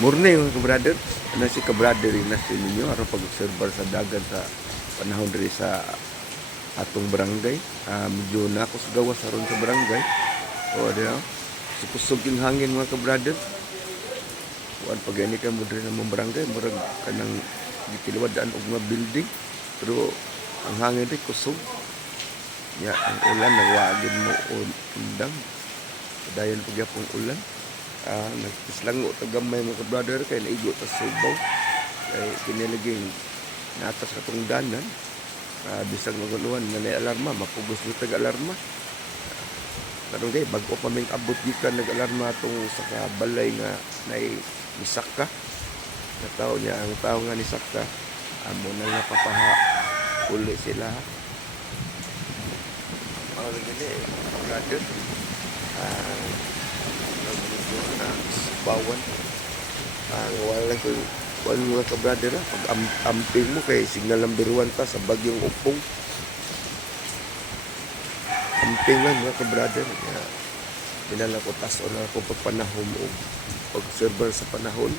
Morning mga kabrader. Ano si kabrader na si ninyo aron pag-obserbar sa dagat sa panahon diri sa atong barangay. Medyo na ako sa gawas aron sa barangay. O diha. Kusog yung hangin mga kabrader. Kuan pag ani ka mo diri sa mong barangay, murag kanang gitiluwadaan og mga building. Pero ang hangin rin kusog. Ya, ang ulan nagwagid mo undang. Dayon pagyapong ulan. Nagpislango tagamay mga brother kay naigo ta Subaw kay kinilaging natas katong danan. Bisag maguluhan na may alarma mapugos ni tag alarma karon kay bag-o pa ming abot gikan nag-alarma tong sa balay nga nay misaka na tao niya ang tao nga ni sakta amo na napapaha uli sila mga gani brother bawan wala ko mga kabrader pag amping mo kay signal number 1 ta sa bagyong upong amping lang mga kabrader pinala ko taso na ako pagpanahon o pag-server sa panahon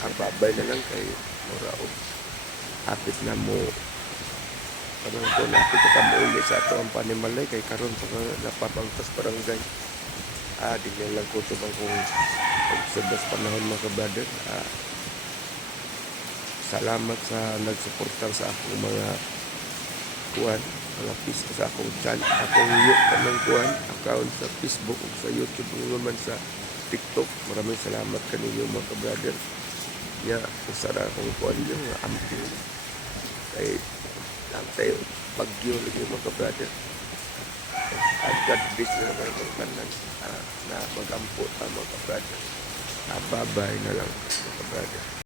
ang babay na lang kay mura o hapit na mo karon ko napit ka mo uli sa ato ang panimalay kay karon pa napapangtas barangay di na lang ko tubang kung pag-server sa panahon mga kabrader salamat sa nagsuportar sa akong mga kuan mga sa akong channel akong kanang kuan account sa Facebook ug sa YouTube ug naman sa TikTok. Maraming salamat kaninyo mga ka-brother. Usara akong kuan yung amping kay tayo bagyo lagi mga ka-brother. God bless na naman ang kanan na mag-ampo ta mga ka-brother. Babay na lang mga ka-brother.